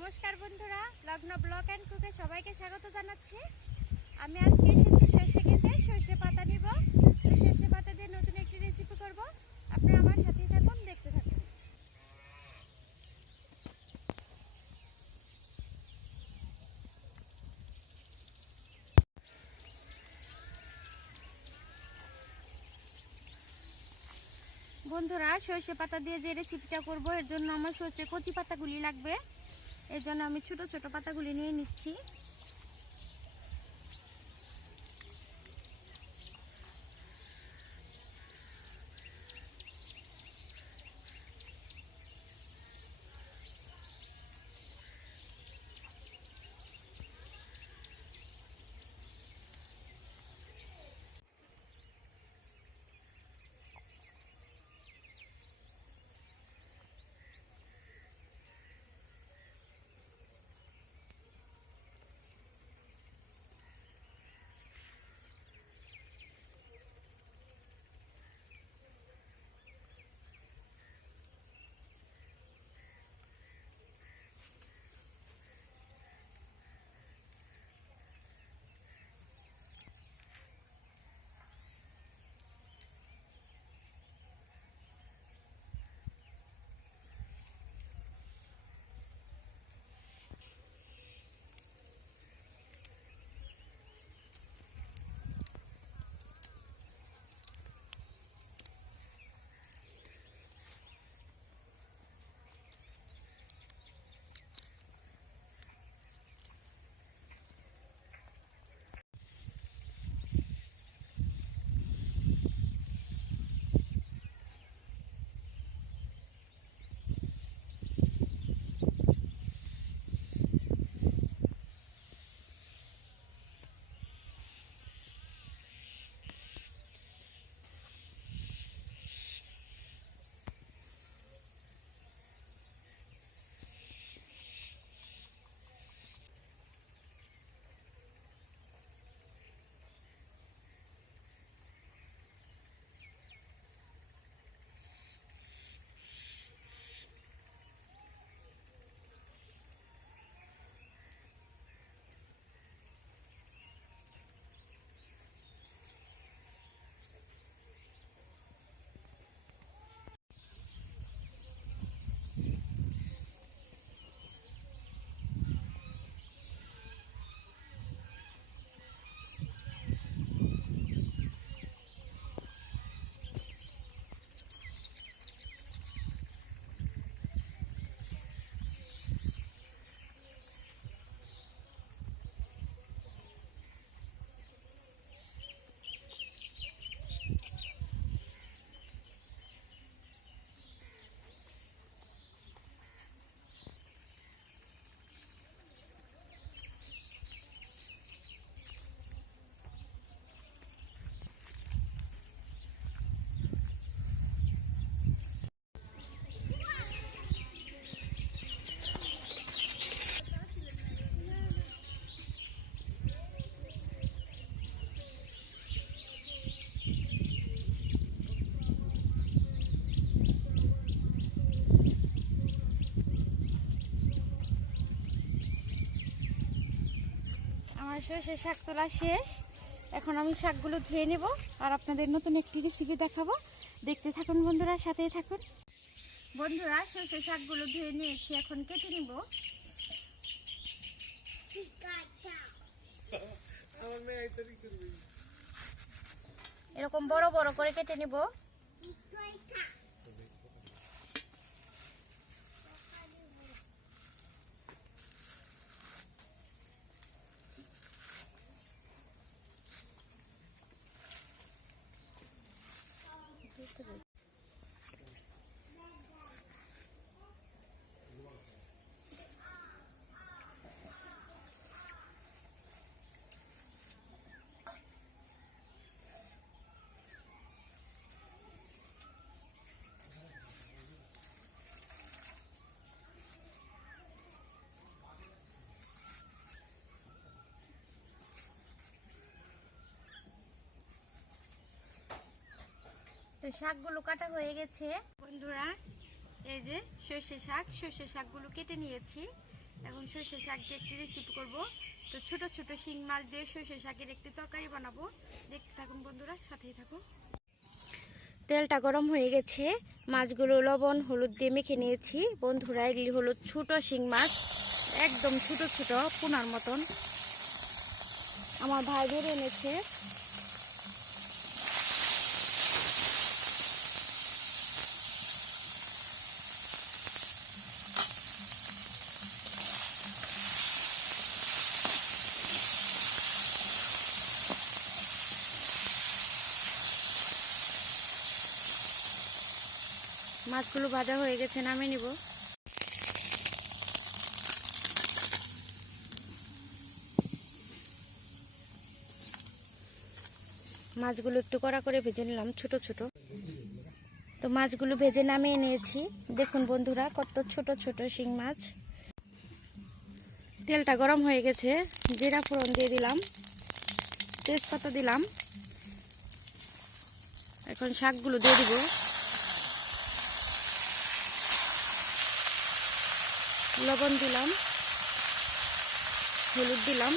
নমস্কার বন্ধুরা, লগ্ন ব্লক অ্যান্ড কুকে সবাইকে স্বাগত জানাচ্ছি। আমি আজকে এসেছি সর্ষে খেতে, সর্ষে পাতা নিব। সর্ষে পাতা দিয়ে নতুন একটি রেসিপি করব। আপনি আমার সাথেই থাকুন, দেখতে থাকুন। বন্ধুরা, সর্ষে পাতা দিয়ে যে রেসিপিটা করব, এর জন্য আমার সর্ষে কচি পাতাগুলি লাগবে। এর জন্য আমি ছোট ছোট পাতাগুলি নিয়ে নিচ্ছি। সর্ষে শাক তোলা শেষ। এখন আমি শাকগুলো ধুয়ে নেব আর আপনাদের নতুন একটি রেসিপি দেখাবো। দেখতে থাকুন বন্ধুরা, সাথেই থাকুন। বন্ধুরা সর্ষে শাকগুলো ধুয়ে নিয়েছি, এখন কেটে নিব। এরকম বড় বড় করে কেটে নিব। তো শাকগুলো কাটা হয়ে গেছে। বন্ধুরা এই যে সর্ষে শাক সর্ষে শাকগুলো কেটে নিয়েছি। এখন সর্ষে শাক দিয়ে একটি রেসিপি করব। তো ছোট ছোট শিং মাছ দিয়ে সর্ষে শাকের একটি তরকারি বানাবো। দেখতে থাকুন বন্ধুরা সাথেই থাকুন। তেলটা গরম হয়ে গেছে। মাছগুলো লবণ হলুদ দিয়ে মেখে নিয়েছি। বন্ধুরা এগুলি হলো ছোট শিং মাছ। একদম ছোট ছোট পোনার মতন। আমার ভাই ধরে এনেছে। মাছগুলো ভাজা হয়ে গেছে, নামিয়ে নিব। মাছগুলো একটু কড়া করে ভেজে নিলাম, ছোট ছোট। তো মাছগুলো ভেজে নামিয়ে নিয়েছি। দেখুন বন্ধুরা, কত ছোট ছোট শিং মাছ। তেলটা গরম হয়ে গেছে, জিরা ফোড়ন দিয়ে দিলাম, তেজপাতা দিলাম। এখন শাকগুলো দিয়ে দিব। লবণ দিলাম হলুদ দিলাম।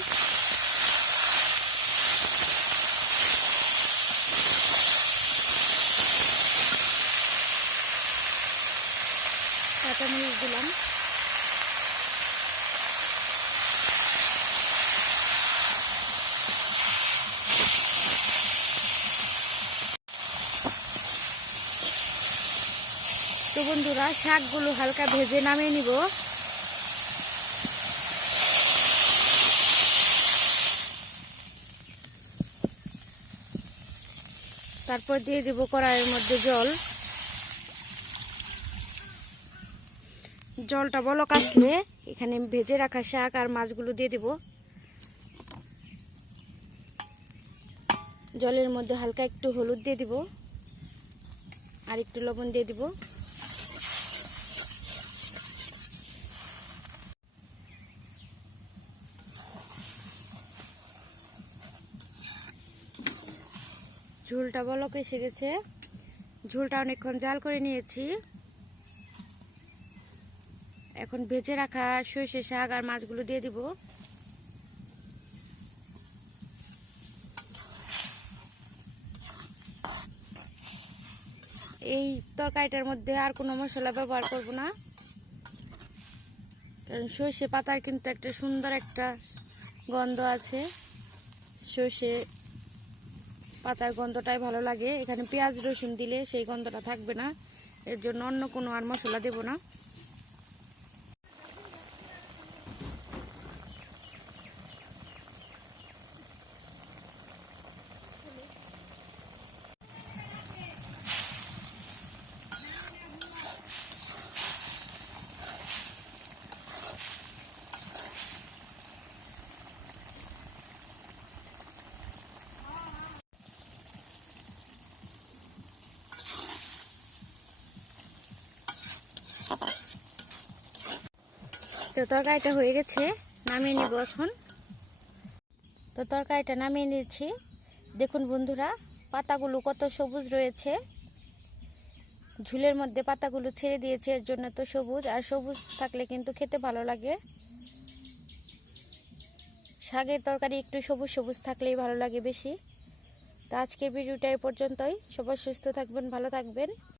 কাঁচা কাঁচামরিচ দিলাম। তো বন্ধুরা শাকগুলো হালকা ভেজে নামিয়ে নিব। তারপর দিয়ে দিব কড়াইয়ের মধ্যে জল। জলটা বলো কাটলে এখানে ভেজে রাখা শাক আর মাছগুলো দিয়ে দিব। জলের মধ্যে হালকা একটু হলুদ দিয়ে দিব। আর একটু লবণ দিয়ে দিব। ঝোলটা বলক এসে গেছে। ঝোলটা অনেকক্ষণ জাল করে নিয়েছি। এখন ভেজে রাখা সর্ষে শাক আর মাছগুলো দিয়ে দিব। এই তরকারিটার মধ্যে আর কোনো মশলা ব্যবহার করব না। কারণ সর্ষে পাতার কিন্তু একটা সুন্দর একটা গন্ধ আছে। সর্ষে পাতার গন্ধটাই ভালো লাগে। এখানে পেঁয়াজ রসুন দিলে সেই গন্ধটা থাকবে না। এর জন্য অন্য কোনো আর মশলা দেবো না। তো তরকারিটা হয়ে গেছে, নামিয়ে নিব এখন। তো তরকারিটা নামিয়ে নিয়েছি। দেখুন বন্ধুরা, পাতাগুলো কত সবুজ রয়েছে। ঝুলের মধ্যে পাতাগুলো ছেড়ে দিয়েছে, এর জন্য তো সবুজ, আর সবুজ থাকলে কিন্তু খেতে ভালো লাগে। শাকের তরকারি একটু সবুজ সবুজ থাকলেই ভালো লাগে বেশি। তো আজকের ভিডিওটা এই পর্যন্তই। সবাই সুস্থ থাকবেন, ভালো থাকবেন।